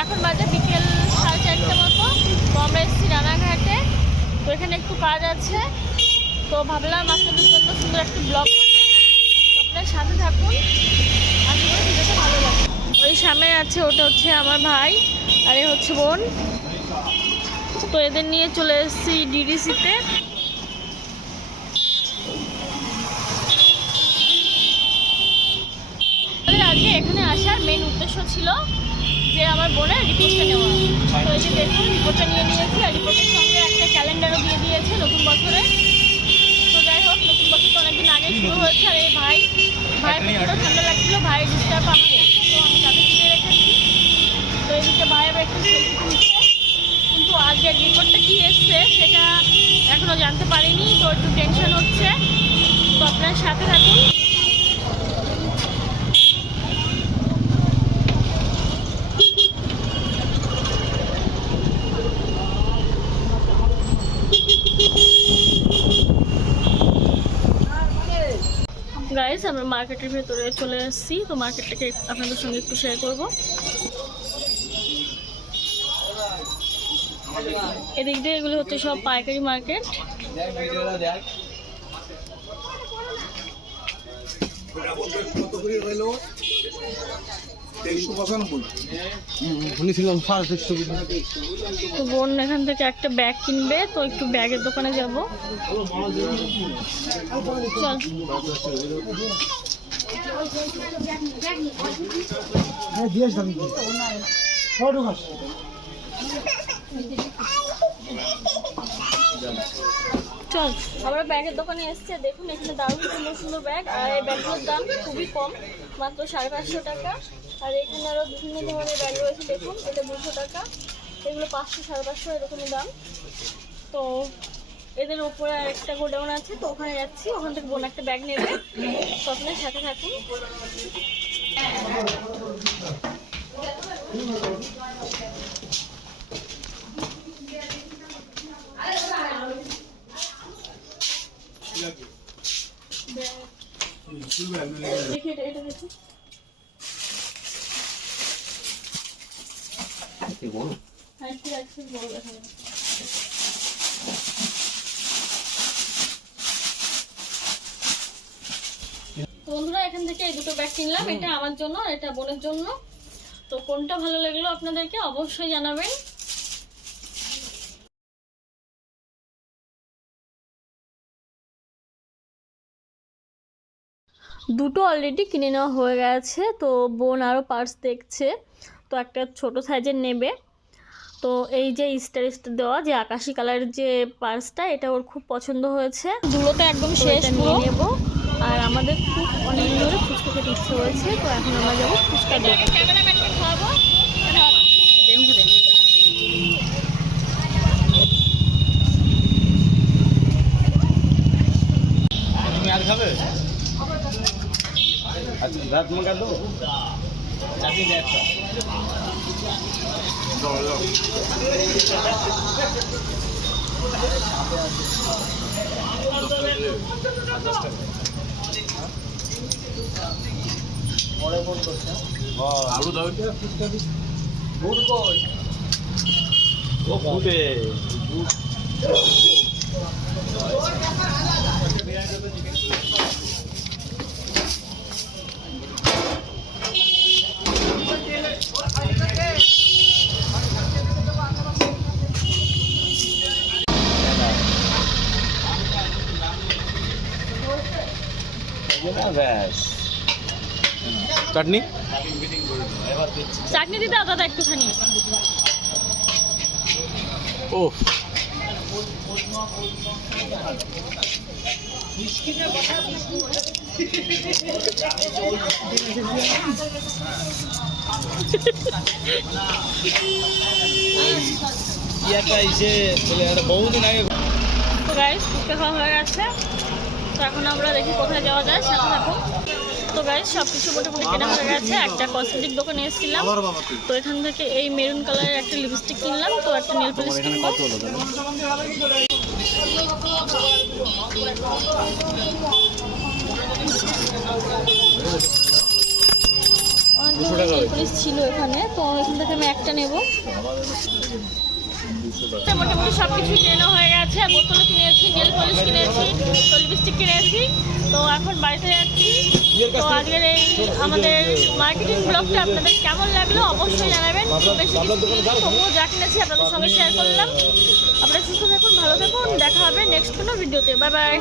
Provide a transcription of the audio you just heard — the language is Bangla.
এখন বাজে বিকেল 4:30 মতো। তো আমরা এসেছি রানাঘাটে, তো এখানে একটু কাজ আছে, তো ভাবলাম আপনাদের জন্য সুন্দর একটি ব্লগ করতে। তো আপনার সাথে থাকুন, আশা করি ভিডিওটা ভালো লাগে। ওই সামনে আছে, ওটা হচ্ছে আমার ভাই আর এ হচ্ছে বোন। তো এদের নিয়ে চলে এসেছি ডিডিসিতে। আজকে এখানে আসার মেন উদ্দেশ্য ছিল যে আমার বোনের রিপোর্টটা নেওয়া। তো এই যে দেখুন রিপোর্টটা নিয়ে নিয়েছি, আর রিপোর্টের সঙ্গে একটা ক্যালেন্ডারও দিয়ে দিয়েছে নতুন বছরে। তো যাই হোক, নতুন বছর তো অনেকদিন আগে শুরু হয়েছে। আর এই ভাই প্রচুর ঠান্ডা লাগছিল, ভাই ডিস্টার্ব আমার কাছে, তো আমি তাদের কিনে রেখেছি। তো এদিকে ভাই আবার একটু সেলফি তুলছে, কিন্তু আজকের রিপোর্টটা কী এসছে সেটা এখনও জানতে পারিনি, তো একটু টেনশন হচ্ছে। তো আপনার সাথে থাকুন। গাইস, আমরা মার্কেটের ভেতরে চলে এসেছি, তো মার্কেটটাকে আপনাদের সঙ্গে একটু শেয়ার করব। এদিক দিয়ে এগুলো হচ্ছে সব পাইকারি মার্কেট। তো বোন এখান থেকে একটা ব্যাগ কিনবে, তো একটু ব্যাগের দোকানে যাব। চল। চল, আমরা ব্যাগের দোকানে এসেছি। দেখুন এখানে দারুণ সুন্দর সুন্দর ব্যাগ, আর এই ব্যাগগুলোর দাম খুবই কম, মাত্র 550 টাকা। আর এখানে আরও বিভিন্ন ধরনের ব্যাগ রয়েছে, দেখুন এটা 200 টাকা, এগুলো 500, 550 এরকমই দাম। তো এদের ওপরে আর একটা গোডাউন আছে, তো ওখানে যাচ্ছি, ওখান থেকে বোন একটা ব্যাগ নেবে। তো আপনার সাথে থাকুন। দেখি এটা দেখি, হ্যাঁ ঠিক আছে, বড় দেখা যাবে। বন্ধুরা, এখান থেকে এই দুটো ব্যাগ কিনলাম, এটা আমার জন্য আর এটা বোনের জন্য। তো কোনটা ভালো লাগলো আপনাদেরকে অবশ্যই জানাবেন। দুটো অলরেডি কিনে নেওয়া হয়ে গেছে, তো বোন আরও পার্স দেখছে, তো একটা ছোট সাইজের নেবে। তো এই যে স্টার স্টার দেওয়া যে আকাশি কালারের যে পার্সটা, এটা ওর খুব পছন্দ হয়েছে। ধুলোতে একদম শেষ নিয়ে নেব। আর আমাদের খুব অনেক ধরে ফুচকা খেতে ইচ্ছে হয়েছে, তো এখন আমরা যাবো ফুচকা দোকানে। খাওয়াবো খাবে রাত মঙ্গা দো চাবি দেখো আলু দাও দুধ কই ও ফুটে চাটনি চাটনি দিতে দাদা একটুখানি। ও বহুদিন আগে। তো গাইস, ফুচকা খাওয়া হয়ে গেছে, তো এখন আমরা দেখি কোথায় যাওয়া যায়, সাথে থাকুন। তো গাইস, সব কিছু মোটামুটি কেনা হয়ে গেছে। একটা কসমেটিক দোকানে এসেছিলাম, তো এখান থেকে এই মেরুন কালারের একটা লিপস্টিক কিনলাম, তো একটা নেল পলিশ কিনবো। ধরনের নেল পলিশ ছিল এখানে, তো এখান থেকে আমি একটা নেব। মোটামুটি সব কিছু কেনা হয়ে গেছে, বোতল কিনেছি, নেল পলিশ কিনেছি, তো লিপস্টিক কিনেছি। তো এখন বাড়িতে যাচ্ছি। তো আজকের এই আমাদের মার্কেটিং ব্লগটা আপনাদের কেমন লাগলো অবশ্যই জানাবেন। বেশি কিছু কিনেছি, তবুও যা কিনেছি আপনাদের সঙ্গে শেয়ার করলাম। আপনারা সুস্থ থাকুন, ভালো থাকুন, দেখা হবে নেক্সট কোনো ভিডিওতে। Bye bye.